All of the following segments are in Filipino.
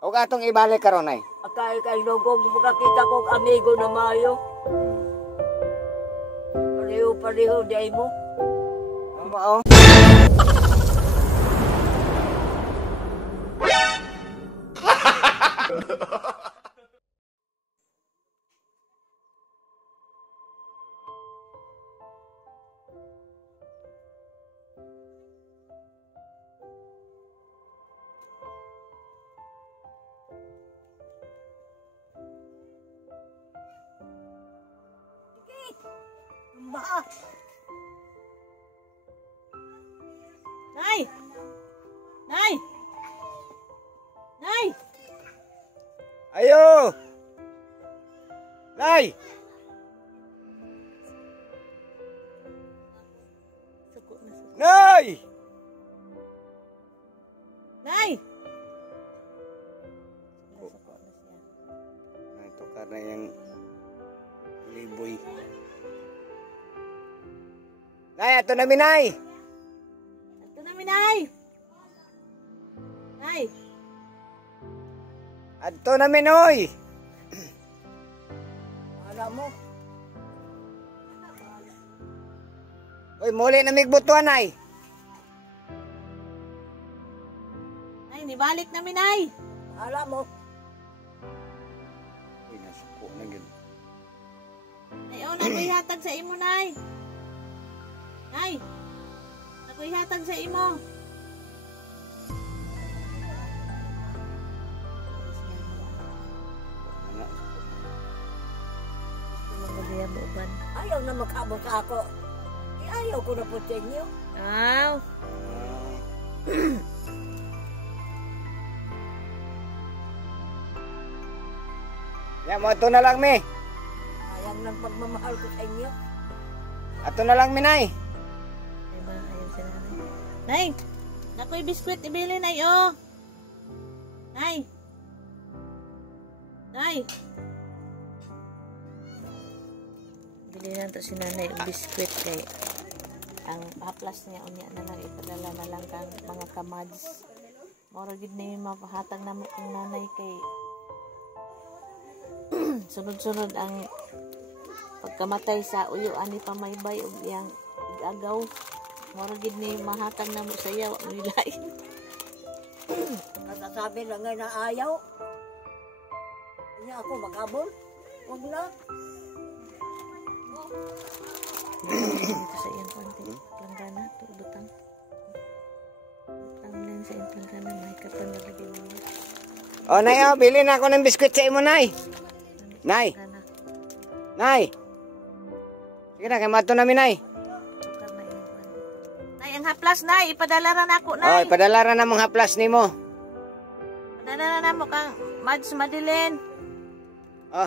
O atong ibalik karon nay. Akay kay dugong makakita kong amigo na mayo. Pareho di ay mo. Oo. Ma. Nay! Nay! Nay! Ayo! Nay! Suko na suko. Nay! Nay! Oh. Suko na siya. Nay, ito ka na yung liboy. Nay, ato na minay! Ito na, Nay! Nay! Ato na minoy! Alam mo. Uy, muli na migbutuan, nay! Nay, nibalik na, Nay! Alam mo. Uy, nasuko na yun. Nay, oh, nakuihatag sa imo, Nay! Nay! Nakuihatag sa imo! Ayaw na makabot ako. Ayaw ko na po sa inyo. Wow! Yan mo, ato na lang, mi. Ayaw ng pagmamahal ko sa inyo. Ato na lang, minay. Ay ba, ayaw si nanay. Nay! Nakoy biskwit ibili, Nay, oh! Nay! Nay! Bili lang to si nanay ang biskwit kay ang haplas niya unya na lang ipadala na lang kang mga kamads. Mora gid na yung mapahatag na mo kong nanay kay sunod-sunod ang pagkamatay sa uyo ani pamaybay og iyang igagaw. Mora gid ni mahatag na mo sa iya wa mo ilain. Nasasabi lang nga na ayaw. Hindi ako makabol. Huwag na. Dito sa iyang konti langgana to butang. Butang lang sa iyang langgana may kapan nalagay mo niya. O, nay, oh, bili na ako ng biskwit sa imo, nay. Nay! Langgana. Nay! Sige na, kay mato na, minay. Tukar na iyang konti. Nay, ang haplas, Nay. Ipadala ra na ako, O, Nay. ipadala na mong haplas ni mo. Ipadala ra na mo kang Mads Madeline. Oh.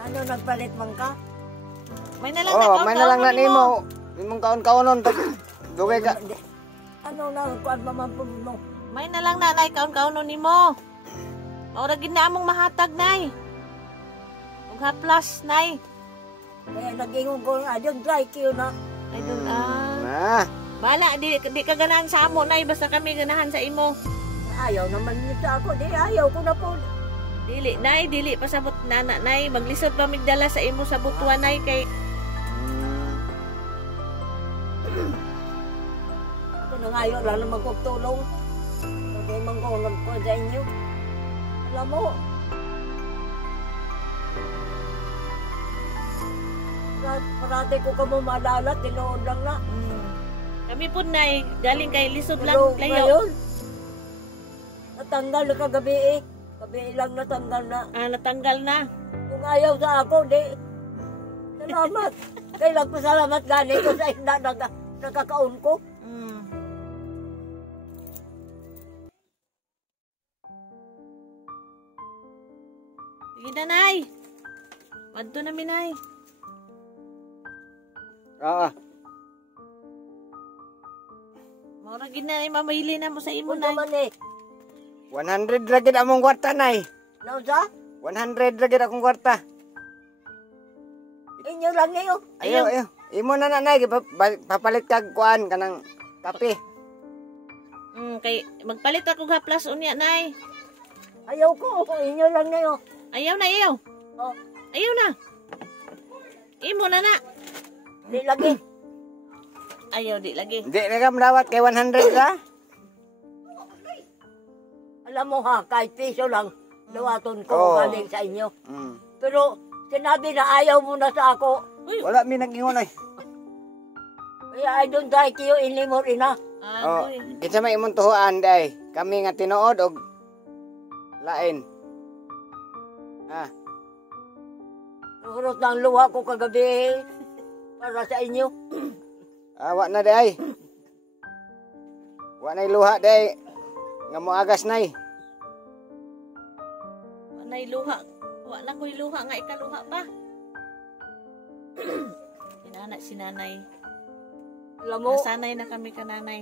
Ano nagpalit man ka? May na lang Oh, may na lang na nimo. Imong kaon-kaonon dugay ka. Ano na kuan pa man po mo? May na lang na, Nay. Kaon-kaunon nimo. Maura gid na among mahatag, Nay. Ug haplas, Nay. Kaya nag-ingon ko adyon dry kiyo na. Ay dun, Na. Bala, di ka ganahan sa amo, Nay. Basta kami ganahan sa imo. Ayaw naman nito ako. Di ayaw ko na po. Dili, Nay. Dili pasabot nana, Nay. Maglisod pa migdala sa imo sa butuan, Nay. Kay Ako na ngayon lang na magtulong. Sabi man ko nagko sa inyo. Alam mo. Parati ko ka mo malala. Tinuod lang na. kami po, Nay. Galing kay lisod lang Pero layo. ngayon, natanggal na kagabi eh. Gabi lang natanggal na. Natanggal na. Kung ayaw sa ako, di. Salamat. Kailan ko salamat gani ko sa isda nakakaon ko. Sige na, Nay. Madto na mi, Nay. Oo. Maura gid na mamili na mo sa imo, Kung Nay. naman eh. 100 lagi among kwarta, nay. Nausa? 100 lagi akong kwarta. Inyo lang niyo. Ayo, ayo. Imo na nanay, papalit kag kuan kanang kape. Kay magpalit ako haplas unya nay. Ayaw ko. Inyo lang niyo. Ayaw na ayaw. Oh, Ayaw na. Imo na na. di lagi. Ayaw di lagi. Di na ka madawat kay 100 ka? Alam mo ha, kahit piso lang, dawaton ko Oo. galing sa inyo. Mm. Pero sinabi na ayaw mo na sa ako. Wala mi nag-ingon ay. Kaya I don't like you anymore, ina. Oh, Agoy. kinsa may imong tuhuan day? Kami nga tinuod og lain. Ah, Nahurot ng luha ko kagabi para sa inyo. wa na day. Wa na luha day. Nga mo agas nay. Nay luha. Wa na ko'y luha nga ikaluha pa. Inana si nanay. Alam mo, Nasanay na kami ka nanay.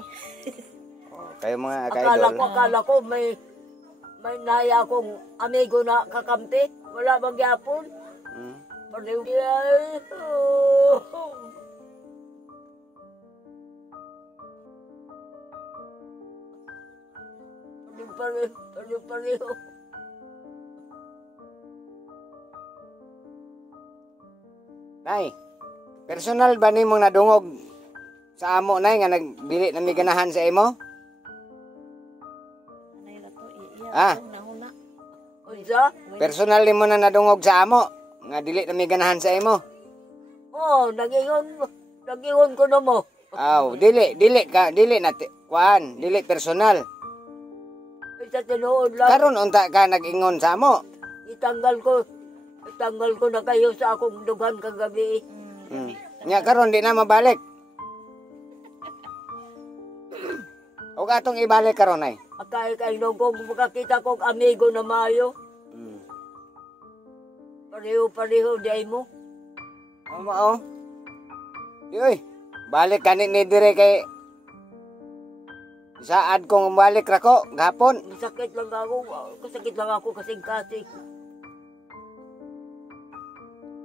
Oh, kayo mga akala ko may naya akong amigo na kakampi. Wala bang yapon? Mm. Pareho. Pareho. Nay, personal ba nimong nadungog sa amo nay nga nagdili na mi ganahan sa imo? Nanay na to, iya. Ah. Nahuna. Unsa? Personal nimo na nadungog sa amo nga dili na mi ganahan sa imo? Oh, nagingon ko na mo. Aw, dili na kuan, dili personal. Sa tinuod lang, Karon unta ka nag-ingon sa amo. itanggal ko na kayo sa akong dughan kagabi. Mm. Nya karon di na mabalik. Og atong ibalik karon ay. Akay nung kung makakita kong amigo na mayo, Mm. pareho di ay mo. Mao. Di oy. Balik kanit ni dire kay saad kong balik ra ko gahapon. Masakit lang ako kasing-kasing.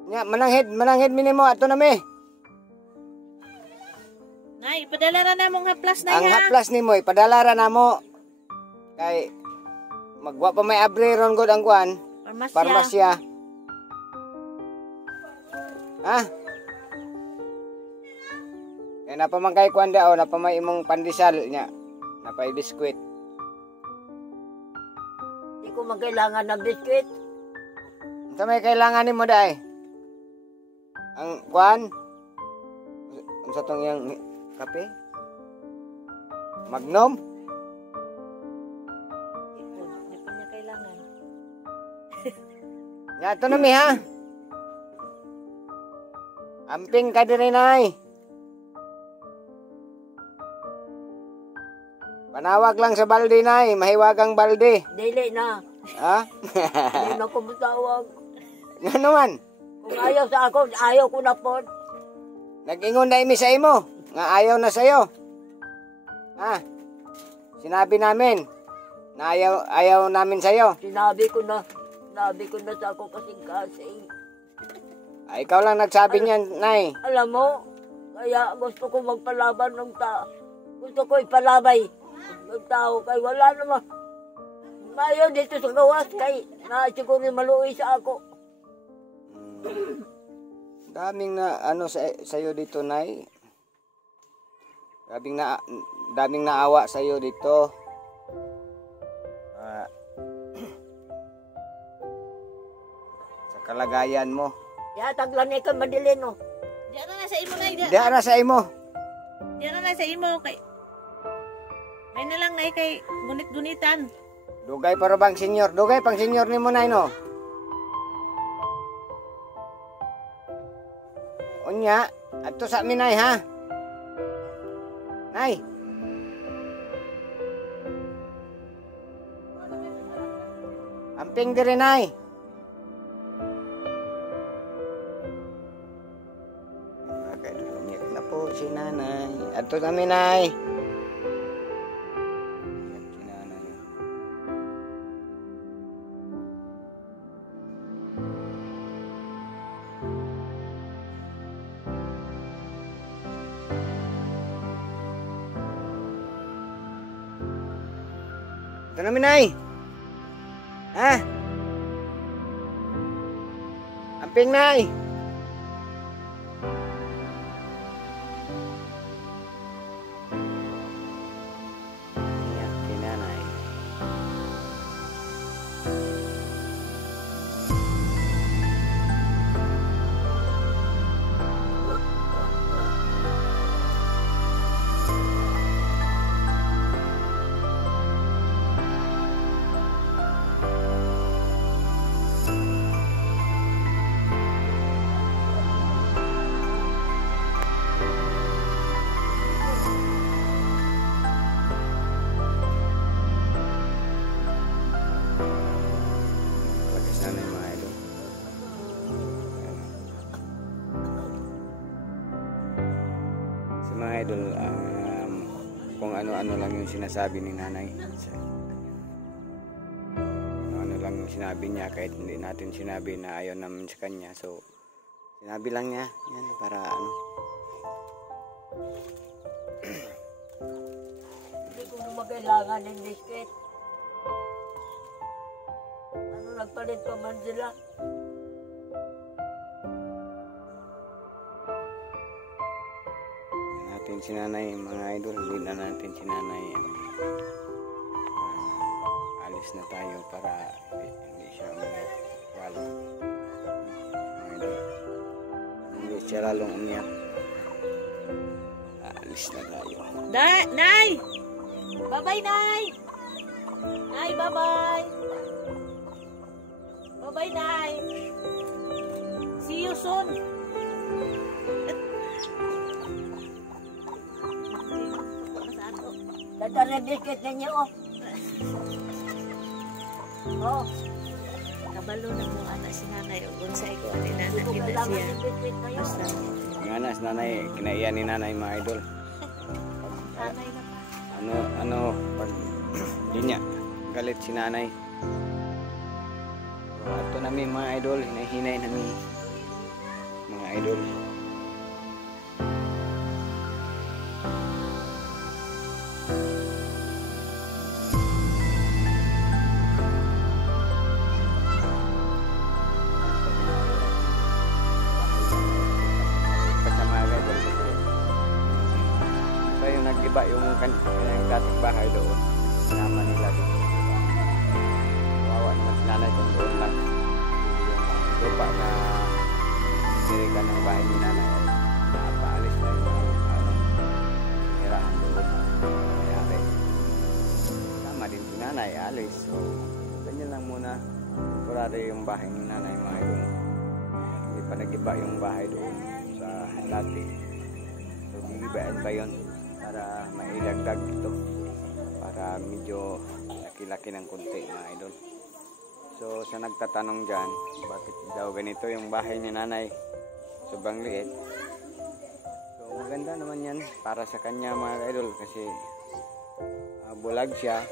Nya mananghid minimo ato na mi. Nay, padala na mong haplas na Ang ha. haplas nimo ipadala ra namo kay magwa pa may abri ron gud ang kuan, Parmasya. parmasya. Ha? Kaya napamangkay kuan daw, napamay imong pandesal nya. Napay biskwit. Di ko magkailangan ng biskwit. Unsa may kailangan nimo dai? Ang kuan? Unsa tong iyang kape? Magnum? Di pa niya kailangan. Nya to na mi ha. Amping ka diri nay. Panawag lang sa balde nay, mahiwagang balde. Dili na. Ha? Di na ko matawag. Nga naman, Kung ayaw sa ako, ayaw ko na po. nag-ingon na imi sa imo, nga ayaw na sa'yo. Ha? Sinabi namin, na ayaw namin sa'yo. Sinabi ko na sa ako kasing-kasing. Ay, ikaw lang nagsabi niyan, nay. Alam mo, kaya gusto ko magpalaban ng tao. Gusto ko ipalabay ng tao. Kaya wala naman. Mayo dito sa gawas. Kaya siguro maluwi sa ako. Daming na ano sa'yo dito, nay. Daming naawa sa'yo dito. Sa kalagayan mo. Kaya taglan ka madilin, no? Di na sa imo nay. Diyan na sa imo. Di na sa imo kay. May na lang nay kay gunit-gunitan. Dugay para bang senyor? Dugay pang senyor ni mo, nay, no? Unya, ato sa amin, nay, ha? Nay. Amping diri, nay. Kadulunyak na po si nanay. Ato sa amin, nay. Si nanay. Ito na, Minay. Ha? Amping, Nay. Iyak si nanay. Lakas nanay mga idol. Sa mga idol, kung ano-ano lang yung sinasabi ni nanay. Ano-ano lang yung sinabi niya kahit hindi natin sinabi na ayaw namin sa kanya. So, sinabi lang niya yan para ano. Hindi ko naman kailangan ng biscuit. Ano, nagpalit pa man sila. Hindi natin si nanay mga idol. Hindi na natin si nanay. Alis na tayo para hindi siya umiyak. Lalo. Mga idol. Hindi siya lalong umiyak. Alis na tayo. Nay! Bye-bye, Nay! Nay, bye-bye! Bye-bye, Nay! See you soon! Dadala biscuit ninyo, oh. Oh, Kabalo na mo anak si nanay. Kung sa ikaw, hindi ko ninanakita kailangan siya. ng biscuit na yun. Basta, Nga na, si nanay, kinaiyan ni nanay mga idol. nanay na pa. Ano, pag yun niya, galit si nanay. So, ato namin mga idol, hinahinay namin mga idol. So yung nag-iba yung kanyang dating bahay doon, sinama nila dito. Kawawa naman si nanay kung doon lang. Yung lupa na dirikan ng bahay ni nanay ay napaalis na yung hirahan doon. Mayari. Tama din si nanay, alis. So, ganyan lang muna. Temporary yung bahay ni nanay mga idol. Hindi pa nag-iba yung bahay doon sa dati. So, gigibaan pa yun para mailagdag ito. Para medyo laki-laki ng konti mga idol. So, sa nagtatanong dyan, bakit daw ganito yung bahay ni nanay? Sobrang liit. So, maganda naman yan para sa kanya mga idol kasi bulag siya.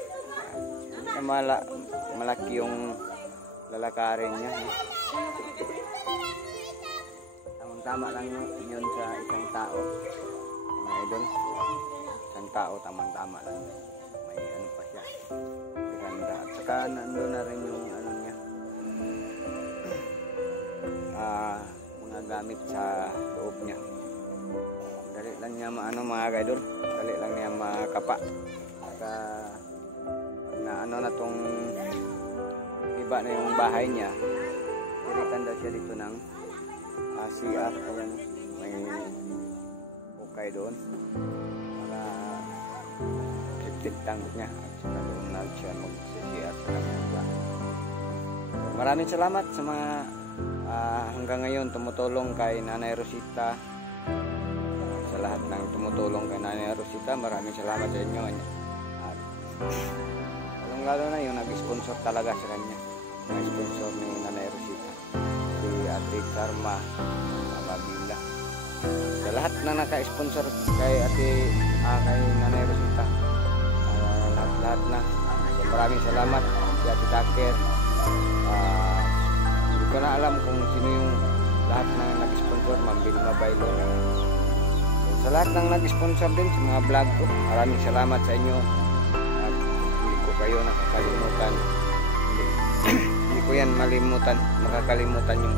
Hindi na malaki yung lalakarin niya. Tamang-tama lang yun sa isang tao. Mga idol. Isang tao, tamang-tama lang. May ano pa siya. Ganda. At saka nandun na rin yung ano niya. Mga gamit sa loob niya. Dali lang niya maano mga idol. Dali lang niya makapa. Saka pag na ano na tong iba na yung bahay niya, dirikan daw siya dito ng CR. Ayan, may okay doon para septic tank niya at saka doon na siya mag-CR sa kanyang bahay. So, maraming salamat sa mga hanggang ngayon tumutulong kay Nanay Rosita. Sa lahat ng tumutulong kay Nanay Rosita, maraming salamat sa inyo. At lalo na yung nag-sponsor talaga sa kanya, mga sponsor ni Nanay Rosita, si Ate Karma Mabila. Sa lahat na naka-sponsor kay kay Nanay Rosita, lahat na. So, maraming salamat si Ate Taker. Hindi ko na alam kung sino yung lahat na nag-sponsor, Mambil Mabaylo. So, sa lahat ng nag-sponsor din sa mga vlog ko, maraming salamat sa inyo. At hindi ko kayo nakakalimutan. Hindi ko yan makakalimutan yung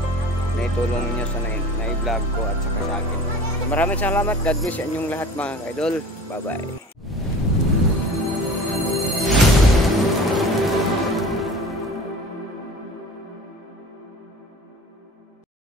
naitulong niyo sa na-vlog ko at saka sa akin. So, maraming salamat. God bless sa inyong lahat mga idol. Bye-bye.